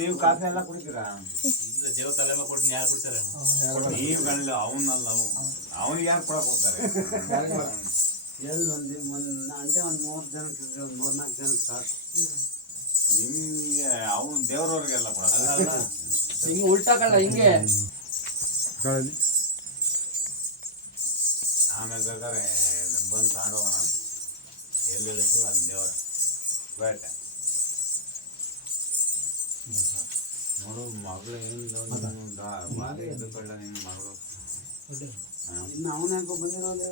ನೀವು ಕಾಫಿ ಎಲ್ಲ ಕುಡಿತೀರಾ? ದೇವ ತಲೆ ಮೇಲೆ ಕೊಟ್ಟು ಯಾರು ಕುಡ್ತಾರೆ? ನೀವುಗಳೆಲ್ಲ ಅವನಲ್ಲ ಅವನಿಗೆ ಯಾರು ಕೊಡಕ್ ಹೋಗ್ತಾರೆ? ಎಲ್ಲಿ అంటే ಒಂದು 3 ಜನಕ್ಕೆ 3-4 ಜನಕ್ಕೆ ಸಾಕು. ನಿಮ್ಗೆ ಅವನು ದೇವರವ್ರಿಗೆಲ್ಲ ಕೊಡಲ್ಲ. ಹಿಂಗೆ ಉಲ್ಟಾ ಕಳ್ಳ ಹಿಂಗೆ ಆಮೇಲೆ ಬೇಕಾದ್ರೆ ಬಂದು ತಾಂಡೋಗೋಣ ಎಲ್ಲಿ ಹೇಳ್ತೀವಿ ಅಲ್ಲಿ ದೇವರ ಬೇಟೆ ನೋಡು ಮಗಳು ಏನು ಬಾರಿ ಇದ್ದಲ್ಲ ನಿಮ್ಮ ಮಗಳು. ಇನ್ನು ಅವನ ಯಾಕೋ ಬಂದಿರೋಲ್ಲ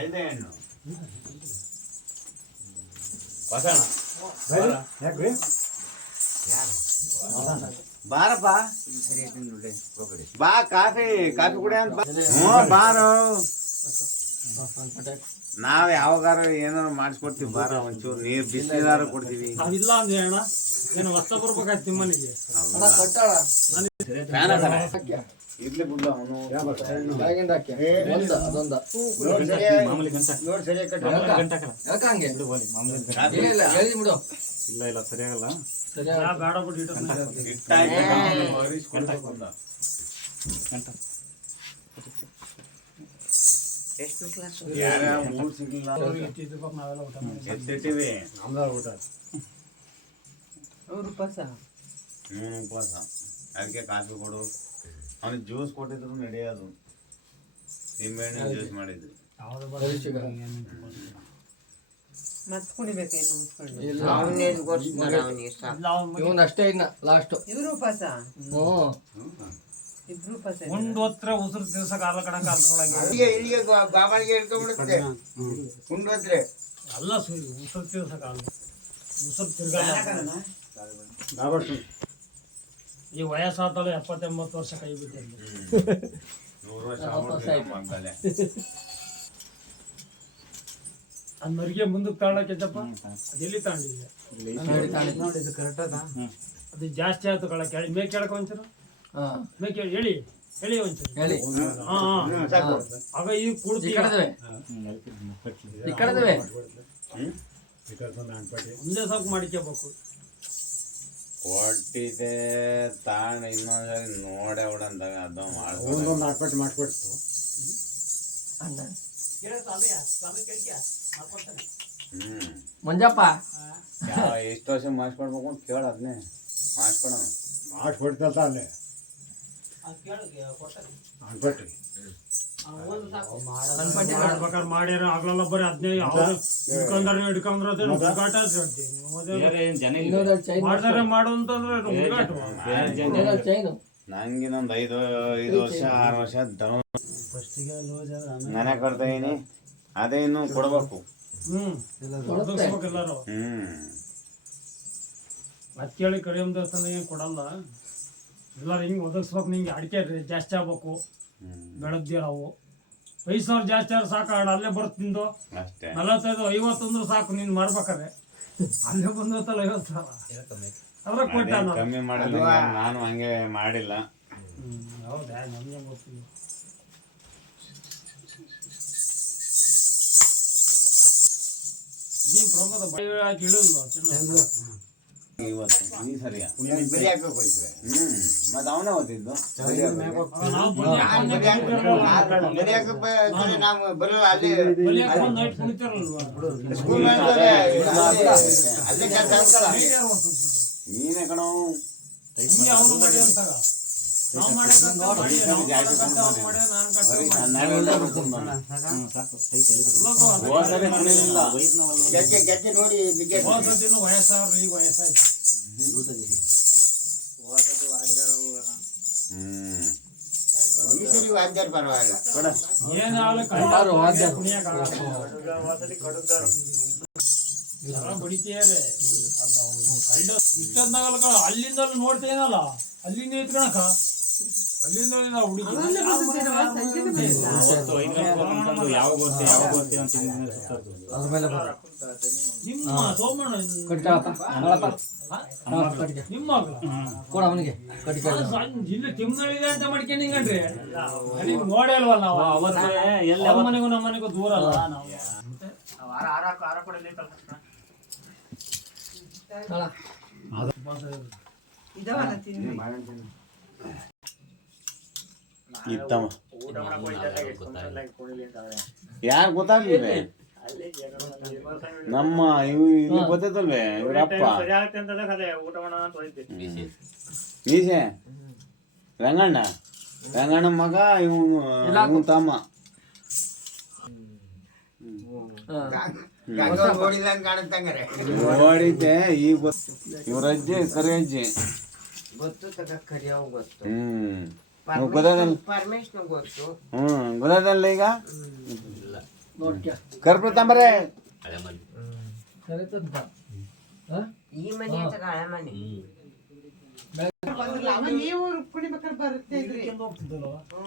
ಎರಡೇ ಹೆಣ್ಣು ಬಾರಪ್ಪ ಬಾ ಕಾಫಿ ಕುಡಿ ಅಂತ ಬಾರೋ. ನಾವ್ ಯಾವಾಗಾರ ಏನಾರ ಮಾಡಿಸ್ಕೊಡ್ತೀವಿ ಬಾರ. ಒಂಚೂರು ನೀರ್ ಬಿಸಿಲಾರ ಕೊಡ್ತೀವಿ. ಅದಿಲ್ಲ ಅಂದ್ರೆ ಅಣ್ಣ ಏನು ಹೊಸ ಬರ್ಬೇಕಾಯ್ತು ನಿಮ್ಮನೆಗೆ. ಇರ್ಲಿ ಬಿಡ್ಲ ಅವನು ಇಲ್ಲ ಸರಿಯಾಗಲ್ಲ. ಬೇಡ ಬಿಟ್ಟು ನಾವೆಲ್ಲ ಊಟ ಮಾಡಿ ಎತ್ತಿಟ್ಟಿವಿ. ಉಪವಾಸ ಅದಕ್ಕೆ ಕಾಫಿ ಕೊಡು. ಅವನಿಗೆ ಜ್ಯೂಸ್ ಕೊಟ್ಟಿದ್ರು ನಡೆಯೋದು. ನಿಂಬೆಹಣ್ಣು ಜ್ಯೂಸ್ ಮಾಡಿದ್ವಿ. ಮತ್ತೆ ಕುಡಿಬೇಕೇನು ಅಷ್ಟೇ ಇನ್ನ ಲಾಸ್ಟ್ ಇವ್ರು ಉಪವಾಸ ಇಬ್ರು ಉಪವಾಸ ಒಂದು ಹೊತ್ರ ಉಸಿರು ತಿರ್ಸಕ್ ಆಲ ಕಡೆ ಕಾಲ್ಕೊಳಗೆ ಎಲ್ಲ ಉಸಿರು ತಿರ್ಸಕ್ ಆಲ ಉಸಿರು ತಿರ್ಗಲ್ಲ. ಈ ವಯಸ್ಸಾತಲ್ಲ 70-80 ವರ್ಷ ಕೈ ಬಿಟ್ಟಿರ್ಲಿ. 100 ವರ್ಷ ಮಗಲೇ ಆ ನರಿಗೆ ಮುಂದಕ್ಕೆ ತಾಳಕ್ಕೆತ್ತಪ್ಪ ಅದೆಲ್ಲಿ ತಾಂಡಿದ್ದೆ ನೋಡಿ ಇದು ಕರೆಕ್ಟ್ ಅದ. ಅದು ಜಾಸ್ತಿ ಆಯ್ತು ಕಳ ಕೆಳ ಮೇಕೆ ಕೆಳಕ ಒಂಚೂರು ಮೇಕೆ ಹೇಳಿ ಒಂಚೂರು ಹಾ ಆಗ ಈಗ ಕೂಡ್ತೀವಿ ಒಂದೇ ಸಾಕು ಮಾಡಿಕೋಬೇಕು. ಕೊಟ್ಟಿದೆ ತಾಣ ಇನ್ನೊಂದ್ಸರಿ ನೋಡೇ ಹೊಡಂದಾಗ ಅದು ಮಾಡ್ಕೊಡ್ತು. ಮಂಜಪ್ಪ ಎಷ್ಟು ವರ್ಷ ಮಾಡಿಸ್ಕೊಡ್ಬೇಕು ಅಂತ ಕೇಳ ಅದನ್ನೇ ಮಾಡಿಸ್ಕೊಡೋಣ. ಮಾಡ್ಕೊಡ್ತಲ್ಲ ಅಲ್ಲೇ ಮಾಡ್ಬೇಕಾದ್ರೆ ಮಾಡ್ಯಾರ ಆಗ್ಲಲ್ಲ ಬರೀ ಅದನ್ನೇ ಹಿಡ್ಕೊಂಡ್ರೆ ಮಾಡ್ತಾರೆ ಮಾಡು ಅಂತಂದ್ರೆ ಹುಡುಗಾಟ. ನಂಗಿನ್ನೊಂದು 5 ವರ್ಷ 6 ವರ್ಷ ಮನೆ ಕಟ್ತಾ ಇದೀನಿ. ಅದೇ ಇನ್ನು ಕೊಡ್ಬೇಕು. ಎಲ್ಲಾರು ಅದ್ ಕೇಳಿ ಕಡಿಯಮ್ ದೇವಸ್ಥಾನ ಏನ್ ಕೊಡಲ್ಲ. ಎಲ್ಲಾರು ಹಿಂಗ್ ಒದಗಿಸ್ಬೇಕು. ನಿಂಗೆ ಅಡಿಕೆ ಜಾಸ್ತಿ ಆಗ್ಬೇಕು. ಬೆಳಗ್ಗೆ ಅವು 5,000 ಜಾಸ್ತಿ ಆದ್ರೆ ಸಾಕು. ಅಲ್ಲೇ ಬರ್ತು ನಿಂದು 45-50 ಅಂದ್ರೆ ಸಾಕು. ನೀನ್ ಮಾಡ್ಬೇಕಾರೆ ಅಲ್ಲೇ ಬಂದತ್ತಲ್ಲ 50,000 ಅದ್ರಾಗ ಕೊಟ್ಟ ಕಮ್ಮಿ ಮಾಡಿಲ್ಲ. ನಾನು ಹಂಗೆ ಮಾಡಿಲ್ಲ. ಹೌದಾ ನಮ್ಗೆ ಗೊತ್ತಿಲ್ಲ. ನೀನ್ ಪ್ರಮೋದ ಬಳಿ ಹಾಕಿ ಇಳಿಲ್ಲ ಇವತ್ತು ಈ ಸರಿಯಾ ಮತ್ತೆ ಅವನೇ ಓದಿದ್ದು. ನೀನೇ ಕಣೋ ವಯಸ್ಸಾಗ್ರಿ ಈಗ ವಯಸ್ಸಾಯ್ತು. ಬಡಿತೀಯಾರೆ ಇಷ್ಟೊಂದಾಗಲ್ಲ. ಅಲ್ಲಿಂದ ನೋಡ್ತೇನಲ್ಲ ಅಲ್ಲಿಂದ ಇಟ್ಕೊಳಕ ಅಲ್ಲಿಂದ ನಿಮ್ಮ ಸೋಮಣ್ಣ ನಿಮ್ಮ ಜಿಲ್ಲೆ ತಿಮ್ಮನಳ್ಳಿದೆ ಅಂತ ಮಾಡ್ಕೊಂಡಿಂಗನ್ರಿ ಅಲ್ಲಿ ನೋಡೇ ಅಲ್ವಲ್ಲ ನಾವು. ಅವತ್ತೇ ಮನೆಗೂ ನಮ್ಮ ಮನೆಗೂ ದೂರ ಅಲ್ಲ ನಾವು. ಇದಾವಲ್ಲ ತಿನ್ನಿ ಇತ್ತಮ್ಮ ಯಾರು ಗೊತ್ತಾಗ್ಲಿಲ್ಲ ನಮ್ಮ ಇವು ಇಲ್ಲಿ ಗೊತ್ತೈತಲ್ವೇ ಇವರಪ್ಪ ಮೀಸೆ ರಂಗಣ್ಣ ರಂಗಣ್ಣ ಮಗ ಇವನು ತಮ್ಮ ನೋಡಿದ್ದೆ ಈಗ ಇವ್ರ ಅಜ್ಜಿ ಕರಿ ಅಜ್ಜಿ ಗೊತ್ತು ಕರಿಯವ್ ಗೊತ್ತು ಗೊತ್ತಾದಲ್ಲ ಪರಮೇಶ್ನ ಗೊತ್ತು ಗೊತ್ತಾದಲ್ಲ ಈಗ ನೋಡ್ಕ್ಯ ಕರ್ಪೂರ ತಂಬರೇ ಕರೆತಂತ ಈ ಮನೆ ಅಂತ ಹಳೆ ಮನೆ ನೀವು ಕುಣಿಬೇಕಾದ್ರೆ ಬರುತ್ತೆ ಇದ್ರಿ ಹೋಗ್ತಿದ್ದಲ್ಲ